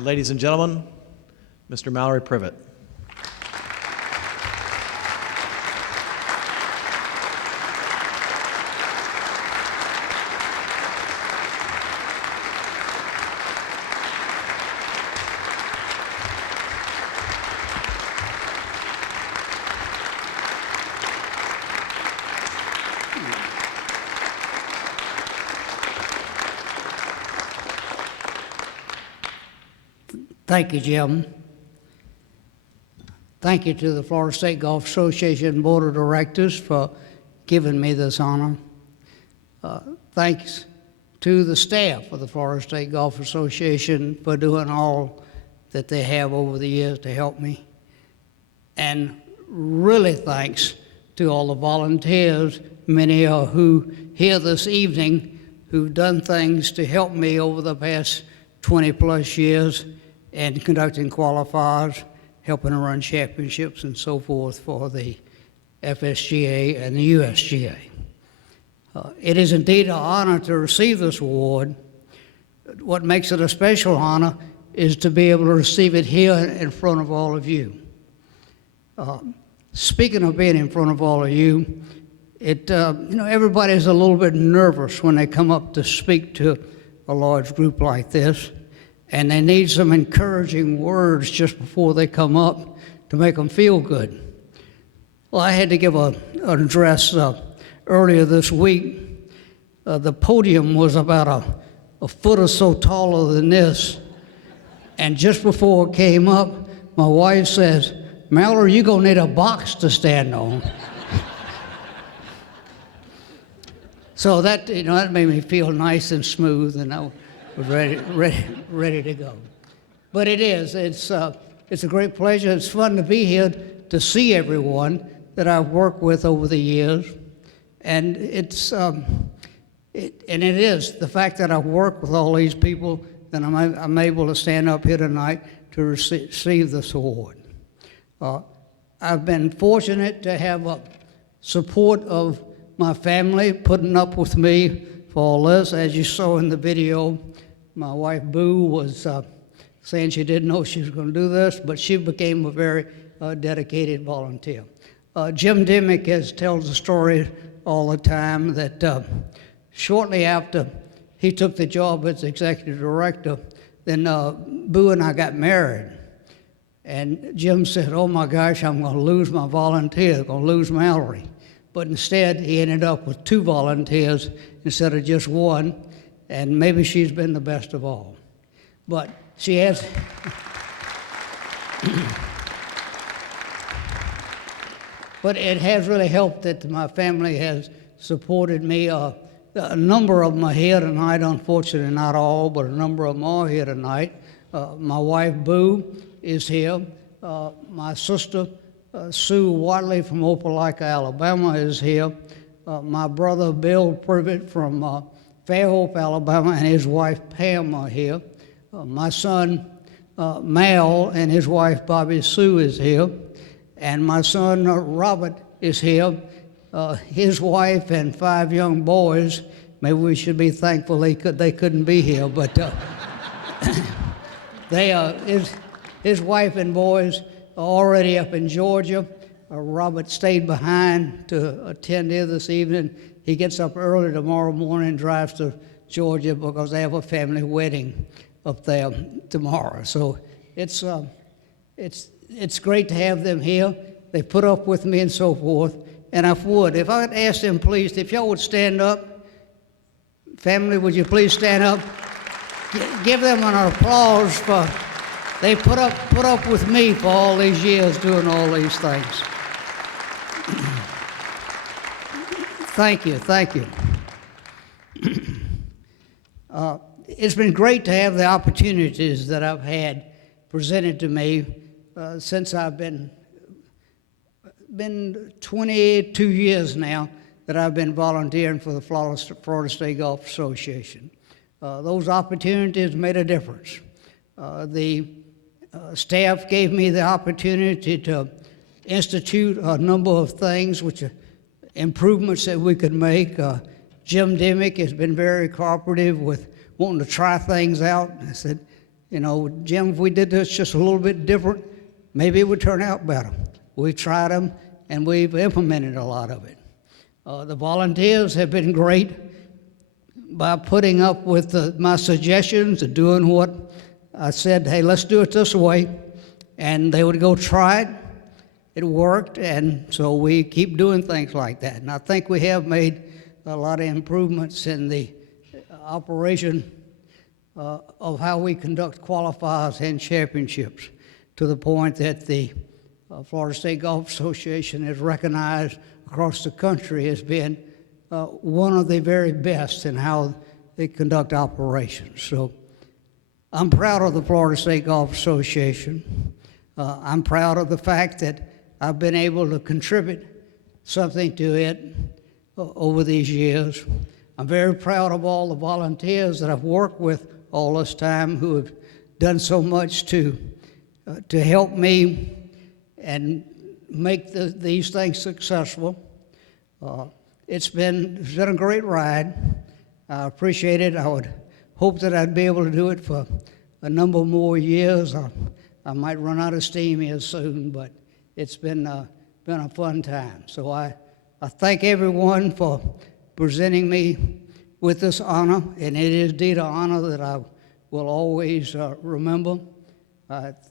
Ladies and gentlemen, Mr. Mallory Privett. Thank you, Jim. Thank you to the Florida State Golf Association Board of Directors for giving me this honor. Thanks to the staff of the Florida State Golf Association for doing all that they have over the years to help me. And really thanks to all the volunteers, many who here this evening, who've done things to help me over the past 20 plus years and conducting qualifiers, helping to run championships and so forth for the FSGA and the USGA. It is indeed an honor to receive this award. What makes it a special honor is to be able to receive it here in front of all of you. Speaking of being in front of all of you, everybody's a little bit nervous when they come up to speak to a large group like this, and they need some encouraging words just before they come up to make them feel good. Well, I had to give an address earlier this week. The podium was about a foot or so taller than this, and just before it came up, my wife says, "Mallory, you're gonna need a box to stand on." So that made me feel nice and smooth, and I was ready to go. But it's a great pleasure. It's fun to be here to see everyone that I've worked with over the years, and it is the fact that I've worked with all these people that I'm able to stand up here tonight to receive this award. I've been fortunate to have support of my family putting up with me for all this. As you saw in the video, my wife Boo was saying she didn't know she was going to do this, but she became a very dedicated volunteer. Jim Dimmick tells the story all the time that shortly after he took the job as executive director, then Boo and I got married. And Jim said, "Oh my gosh, I'm going to lose my volunteer, I'm going to lose Mallory." But instead, he ended up with 2 volunteers instead of just 1, and maybe she's been the best of all. But she has, but it has really helped that my family has supported me. A number of them are here tonight, unfortunately not all, but a number of them are here tonight. My wife, Boo, is here. My sister, Sue Watley from Opelika, Alabama, is here. My brother, Bill Privett from Fairhope, Alabama, and his wife, Pam, are here. My son, Mal, and his wife, Bobby Sue, is here. And my son, Robert, is here. His wife and 5 young boys, maybe we should be thankful they couldn't be here, but his wife and boys are already up in Georgia. Robert stayed behind to attend here this evening. He gets up early tomorrow morning and drives to Georgia because they have a family wedding up there tomorrow. So it's great to have them here. They put up with me and so forth. And if I could ask them, please, if y'all would stand up. Family, would you please stand up? Give them an applause for they put up with me for all these years doing all these things. Thank you. It's been great to have the opportunities that I've had presented to me since I've been 22 years now that I've been volunteering for the Florida State Golf Association. Those opportunities made a difference. The staff gave me the opportunity to institute a number of things, which are improvements that we could make. Jim Dimmick has been very cooperative with wanting to try things out. I said, you know, Jim, if we did this just a little bit different, maybe it would turn out better. We've tried them, and we've implemented a lot of it. The volunteers have been great by putting up with my suggestions and doing what I said, hey, let's do it this way. And they would go try it. It worked, and so we keep doing things like that. And I think we have made a lot of improvements in the operation of how we conduct qualifiers and championships, to the point that the Florida State Golf Association is recognized across the country as being one of the very best in how they conduct operations. So I'm proud of the Florida State Golf Association. I'm proud of the fact that I've been able to contribute something to it over these years. I'm very proud of all the volunteers that I've worked with all this time, who have done so much to help me and make these things successful. It's been a great ride. I appreciate it. I would hope that I'd be able to do it for a number more years. I might run out of steam here soon, but it's been a fun time. So I thank everyone for presenting me with this honor, and it is indeed an honor that I will always remember.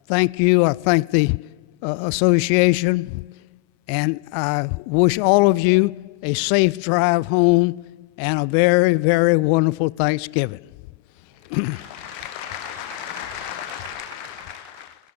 Thank you. I thank the association, and I wish all of you a safe drive home and a very, very wonderful Thanksgiving.